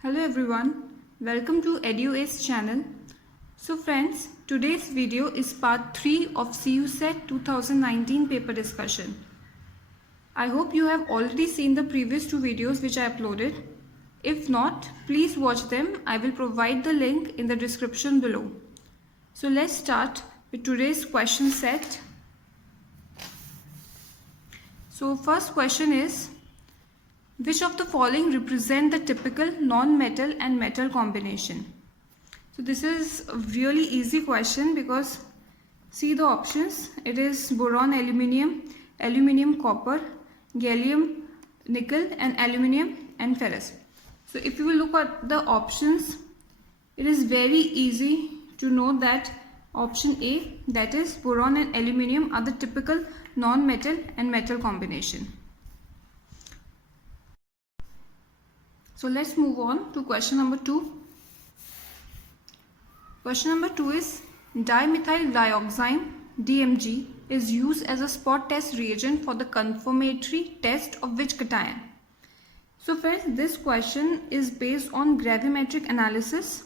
Hello everyone, welcome to EduAce channel. So friends, today's video is part 3 of CUSET 2019 paper discussion. I hope you have already seen the previous two videos which I uploaded. If not, please watch them. I will provide the link in the description below. So let's start with today's question set. So first question is, which of the following represent the typical non-metal and metal combination? So this is a really easy question because see the options. It is boron aluminium, aluminium copper, gallium nickel and aluminium and ferrous. So if you will look at the options, it is very easy to know that option A, that is boron and aluminium, are the typical non-metal and metal combination. So let's move on to question number 2. Question number 2 is dimethyl dioxime DMG is used as a spot test reagent for the confirmatory test of which cation? So friends, this question is based on gravimetric analysis,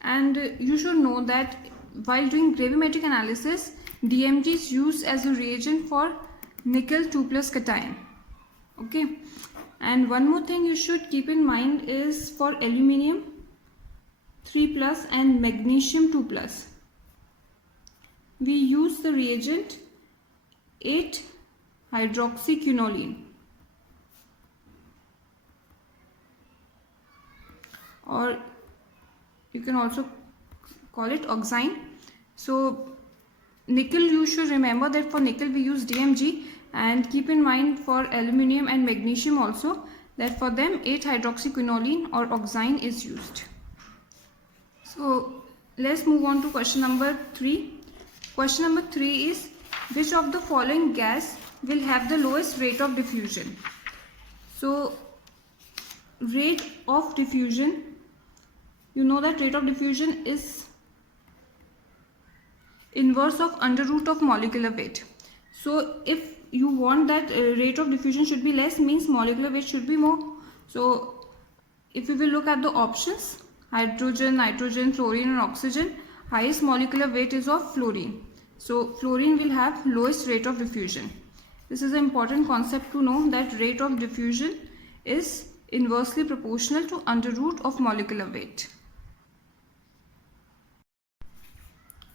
and you should know that while doing gravimetric analysis, DMG is used as a reagent for nickel 2+ cation. Okay. And one more thing you should keep in mind is for aluminium 3+ and magnesium 2+, we use the reagent 8-hydroxyquinoline, or you can also call it oxime. So nickel, you should remember that for nickel we use DMG, and keep in mind for aluminium and magnesium also that for them 8-hydroxyquinoline or oxime is used. So let's move on to question number 3. Question number 3 is, which of the following gas will have the lowest rate of diffusion? So rate of diffusion, you know that rate of diffusion is inverse of under root of molecular weight. So if you want that rate of diffusion should be less, means molecular weight should be more. So if we will look at the options, hydrogen, nitrogen, fluorine and oxygen, highest molecular weight is of fluorine. So fluorine will have lowest rate of diffusion. This is an important concept to know, that rate of diffusion is inversely proportional to under root of molecular weight.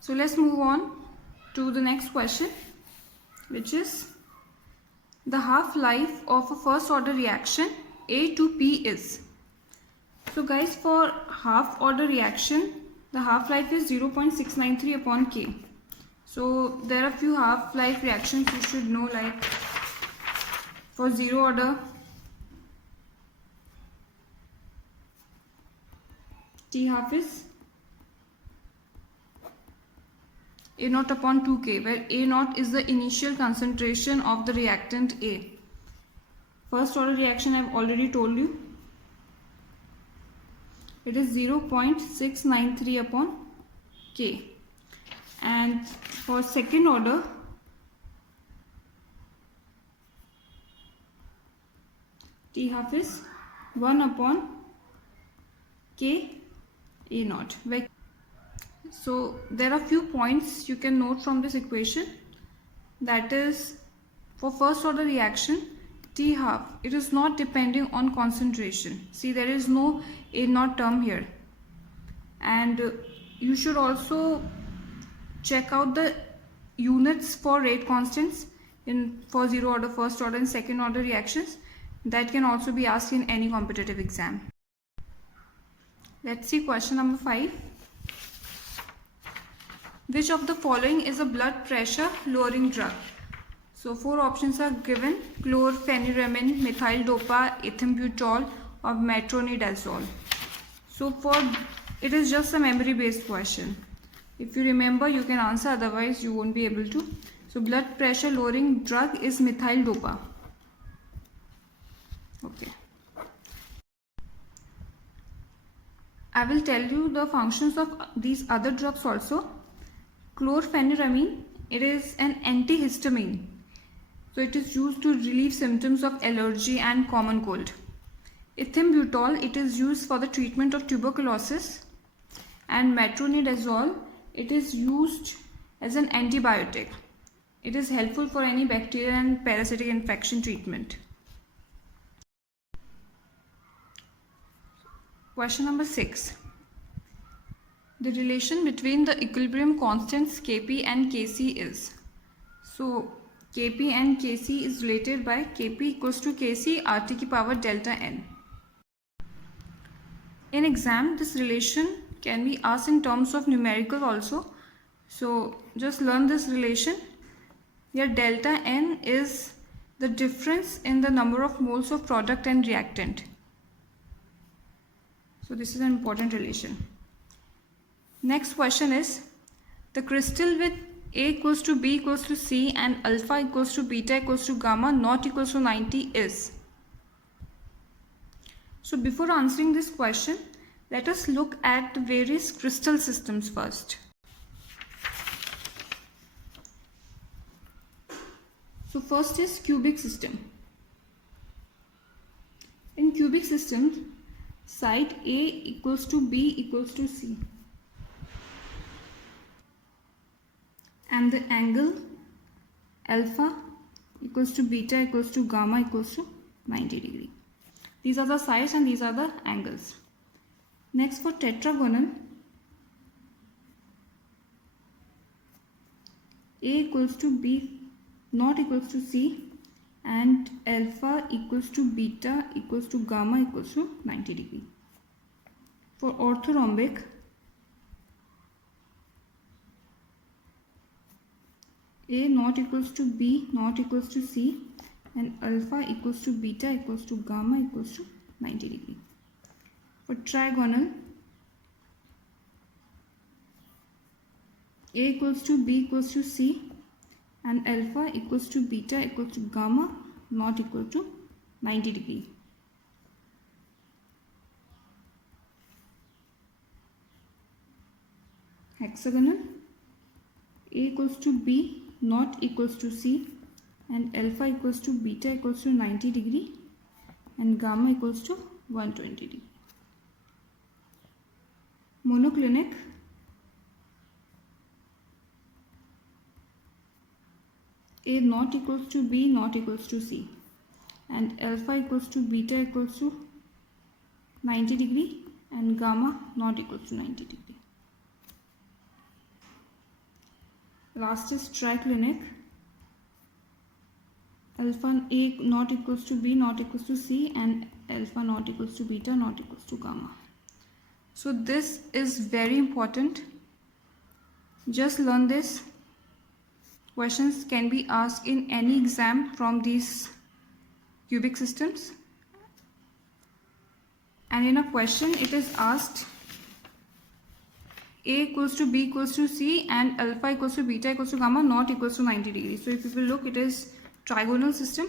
So let's move on to the next question, which is the half-life of a first order reaction A to P is. So guys, for half order reaction, the half-life is 0.693 upon K. So there are few half-life reactions you should know, like for zero order, T half is A naught upon 2K, where A naught is the initial concentration of the reactant A. First order reaction I have already told you. It is 0.693 upon K. And for second order, T half is 1 upon K A naught. So there are few points you can note from this equation. That is, for first order reaction, T half, it is not depending on concentration. See, there is no A naught term here. And you should also check out the units for rate constants for zero order, first order and second order reactions. That can also be asked in any competitive exam. Let's see question number 5. Which of the following is a blood pressure lowering drug? So 4 options are given: chlorpheniramine, methyl dopa, ethambutol or metronidazole. So it is just a memory based question. If you remember, you can answer, otherwise you won't be able to. So blood pressure lowering drug is methyl dopa. Okay. I will tell you the functions of these other drugs also. Chlorpheniramine, it is an antihistamine. So it is used to relieve symptoms of allergy and common cold. Ethambutol, it is used for the treatment of tuberculosis. And metronidazole, it is used as an antibiotic. It is helpful for any bacterial and parasitic infection treatment. Question number 6. The relation between the equilibrium constants Kp and Kc is. So Kp and Kc is related by Kp equals to Kc RT की power delta n. In exam, this relation can be asked in terms of numerical also. So just learn this relation. Here delta n is the difference in the number of moles of product and reactant. So this is an important relation. Next question is, the crystal with A equals to B equals to C and alpha equals to beta equals to gamma not equals to 90 is. So before answering this question, let us look at the various crystal systems first. So first is cubic system. In cubic systems, side A equals to B equals to C. And the angle alpha equals to beta equals to gamma equals to 90 degree. These are the sides and these are the angles. Next, for tetragonal, A equals to B not equals to C and alpha equals to beta equals to gamma equals to 90 degree. For orthorhombic, A not equals to B not equals to C and alpha equals to beta equals to gamma equals to 90 degree. For trigonal, A equals to B equals to C and alpha equals to beta equals to gamma not equal to 90 degree. Hexagonal, A equals to B not equals to C and alpha equals to beta equals to 90 degree and gamma equals to 120 degree. Monoclinic, A not equals to B not equals to C and alpha equals to beta equals to 90 degree and gamma not equals to 90 degree. Last is triclinic, alpha A not equals to B not equals to C and alpha not equals to beta not equals to gamma. So this is very important. Just learn this. Questions can be asked in any exam from these cubic systems. And in a question it is asked A equals to B equals to C and alpha equals to beta equals to gamma not equals to 90 degrees. So if you will look, it is trigonal system.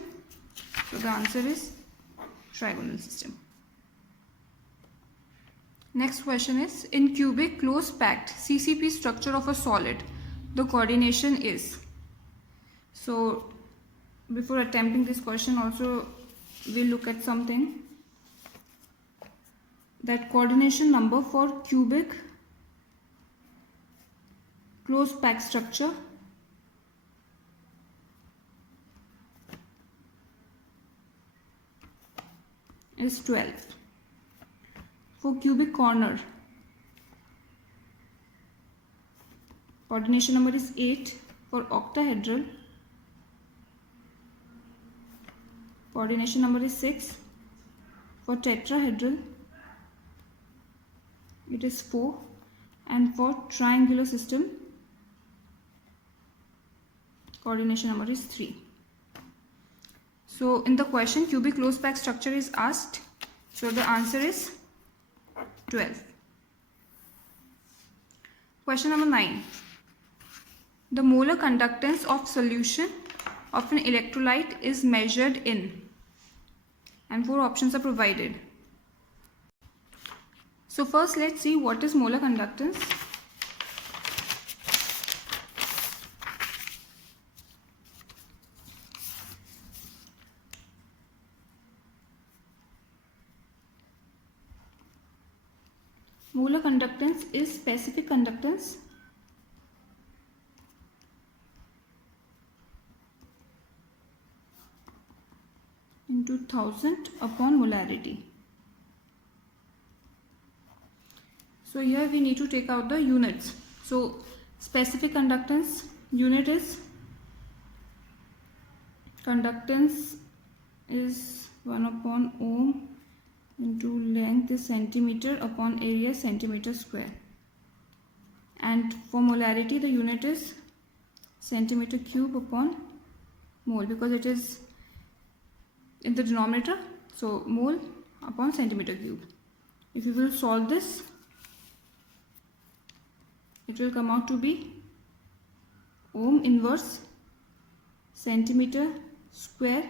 So the answer is trigonal system. Next question is, in cubic close packed CCP structure of a solid, the coordination is. So before attempting this question also we'll look at something, that coordination number for cubic close packed structure is 12. For cubic corner, coordination number is 8. For octahedral, coordination number is 6. For tetrahedral, it is 4. And for triangular system, coordination number is 3. So in the question, cubic close packed structure is asked. So the answer is 12. Question number 9. The molar conductance of solution of an electrolyte is measured in, and 4 options are provided. So first let's see what is molar conductance. Molar conductance is specific conductance into 1000 upon molarity. So here we need to take out the units. So specific conductance unit is conductance is 1 upon ohm into length is centimeter upon area centimeter square, and for molarity the unit is centimeter cube upon mole, because it is in the denominator, so mole upon centimeter cube. If you will solve this, it will come out to be ohm inverse centimeter square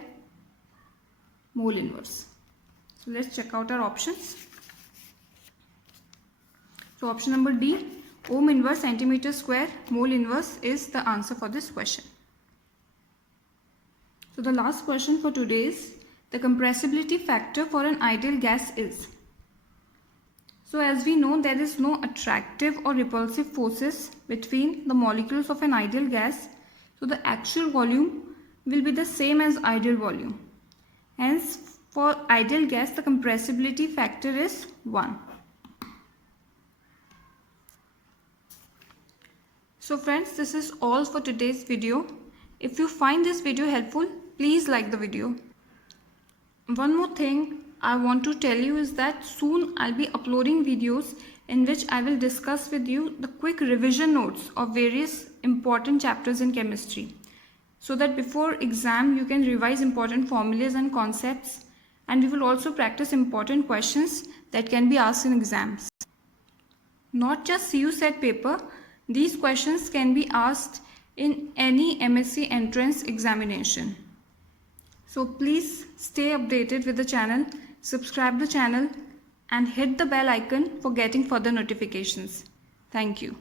mole inverse. So let's check out our options. So option number D, ohm inverse centimeter square mole inverse, is the answer for this question. So the last question for today is the compressibility factor for an ideal gas is. So as we know, there is no attractive or repulsive forces between the molecules of an ideal gas. So the actual volume will be the same as ideal volume. Hence, for ideal gas, the compressibility factor is 1. So friends, this is all for today's video. If you find this video helpful, please like the video. One more thing I want to tell you is that soon I'll be uploading videos in which I will discuss with you the quick revision notes of various important chapters in chemistry, so that before exam you can revise important formulas and concepts, and we will also practice important questions that can be asked in exams. Not just CU set paper, these questions can be asked in any MSc entrance examination. So please stay updated with the channel, subscribe the channel and hit the bell icon for getting further notifications. Thank you.